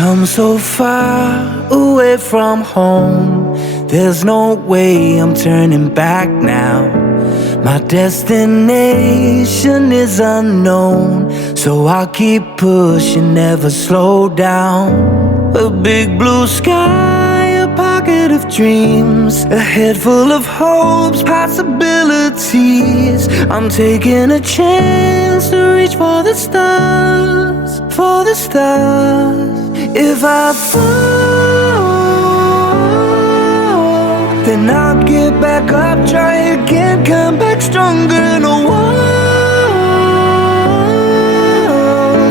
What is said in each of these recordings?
come so far away from home. There's no way I'm turning back now. My destination is unknown, so I'll keep pushing, never slow down. A big blue sky, a pocket of dreams, a head full of hopes, possibilities. I'm taking a chance to reach for the stars, for the stars. If I fall, then I'll get back up, try again, come back stronger. No walls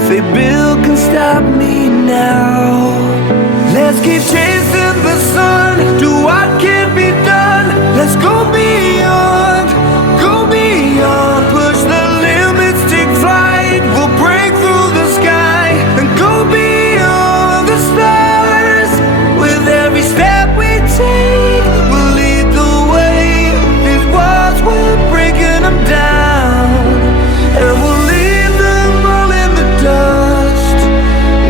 they build can stop me now. Let's keep chasing the sun, do what can be done. Let's go beyond, push the limits, take flight. We'll break through the sky and go beyond the stars. With every step we take, we'll lead the way. These walls, we're breaking them down, and we'll leave them all in the dust.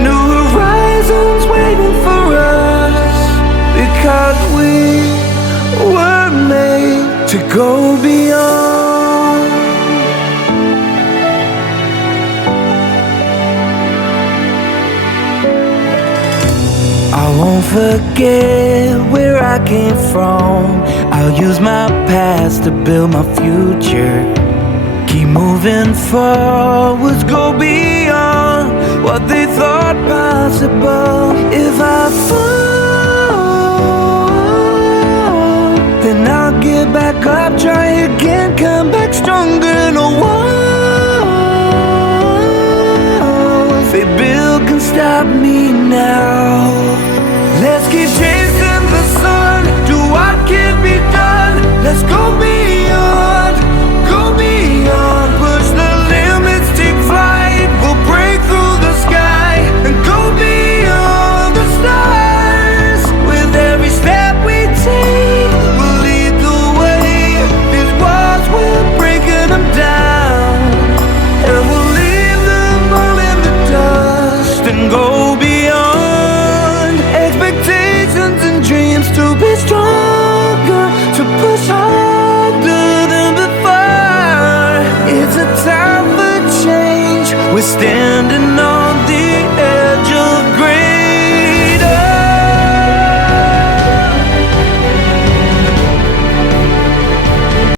New horizons waiting for us, because we were made to go beyond. I won't forget where I came from. I'll use my past to build my future. Keep moving forwards, go beyond what they thought possible. If I fall, then I'll get back up, try again, come back stronger. No walls they build can stop me now. Let's keep chasing the sun, do what can be done. Let's go beyond, push the limits, take flight. We'll break through the sky and go beyond the stars. With every step we take, we'll lead the way. These walls, we're breaking them down, and we'll leave them all in the dust and go beyond. Expectations and dreams to be stronger, to push harder than before. It's a time for change, we're standing